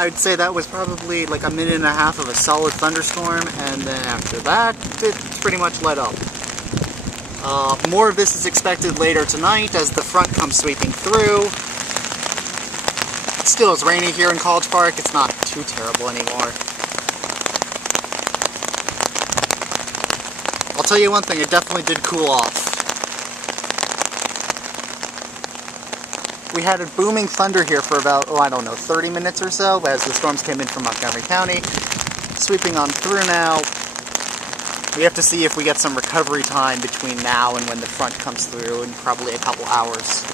I'd say that was probably like a minute and a half of a solid thunderstorm, and then after that, it's pretty much let up. More of this is expected later tonight as the front comes sweeping through. It still is rainy here in College Park. It's not too terrible anymore. I'll tell you one thing, it definitely did cool off. We had a booming thunder here for about, 30 minutes or so as the storms came in from Montgomery County. Sweeping on through now. We have to see if we get some recovery time between now and when the front comes through in probably a couple hours.